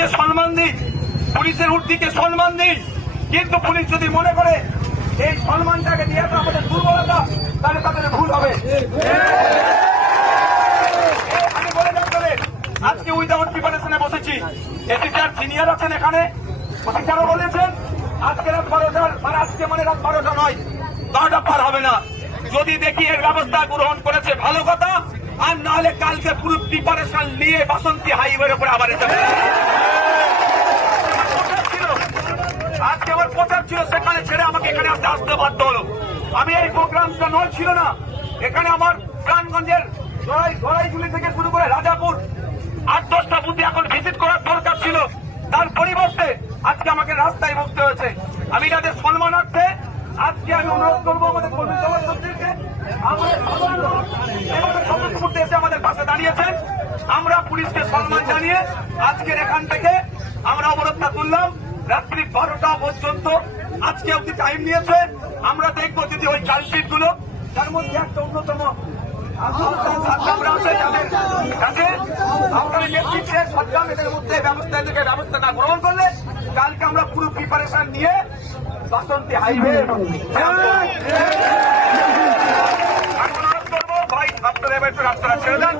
পুলিশকে সম্মান দিই, পুলিশের উর্দিকে সম্মান দিই, কিন্তু পুলিশ যদি মনে করে এই সম্মানটাকে দিয়ে আমাদের দুর্বলতা, তাহলে তাদের ভুল হবে। আমি বলে যাচ্ছি, আজকে উইদাউট প্রিপারেশনে বসেছি। এসি স্যার সিনিয়র আছেন এখানে, অফিসারও বলেছেন আজকে রাত 12টার, মানে আজকে মানে রাত 12টা নয়, 10টা পার হবে না। যদি দেখি এর ব্যবস্থা গ্রহণ করেছে ভালো কথা, আর নাহলে কালকে পুরো প্রিপারেশন নিয়ে বাসন্তী হাইওয়ের উপরে আবার এসে আজকে আমার প্রচার ছিল, সেখানে ছেড়ে আমাকে এখানে আসতে বাধ্য হলো। আমি এই প্রোগ্রামটা নয় ছিল না, এখানে আমার প্রাণগঞ্জের গড়াইগুলি থেকে শুরু করে রাজাপুর 8-10টা বুথে এখন ভিজিট করার দরকার ছিল, তার পরিবর্তে আজকে আমাকে রাস্তায় বসতে হয়েছে। আমি তাদের সম্মানার্থে আজকে আমি অনুরোধ করবো আমাদের কর্মী সমাজকে, আমাদের এসে আমাদের পাশে দাঁড়িয়েছেন, আমরা পুলিশকে সম্মান জানিয়ে আজকের এখান থেকে আমরা অবরোধটা তুললাম রাত্রি 12টা পর্যন্ত। আজকে অব্দি টাইম নিয়েছে, আমরা দেখবো যদি ওই কালপিট গুলো, তার মধ্যে একটা অন্যতম ব্যবস্থা না গ্রহণ করলে কালকে আমরা পুরো প্রিপারেশন নিয়ে বাসন্তী হাইওয়ে ভাই আপনারা এবার একটু রাস্তাটা ছেড়ে দেন।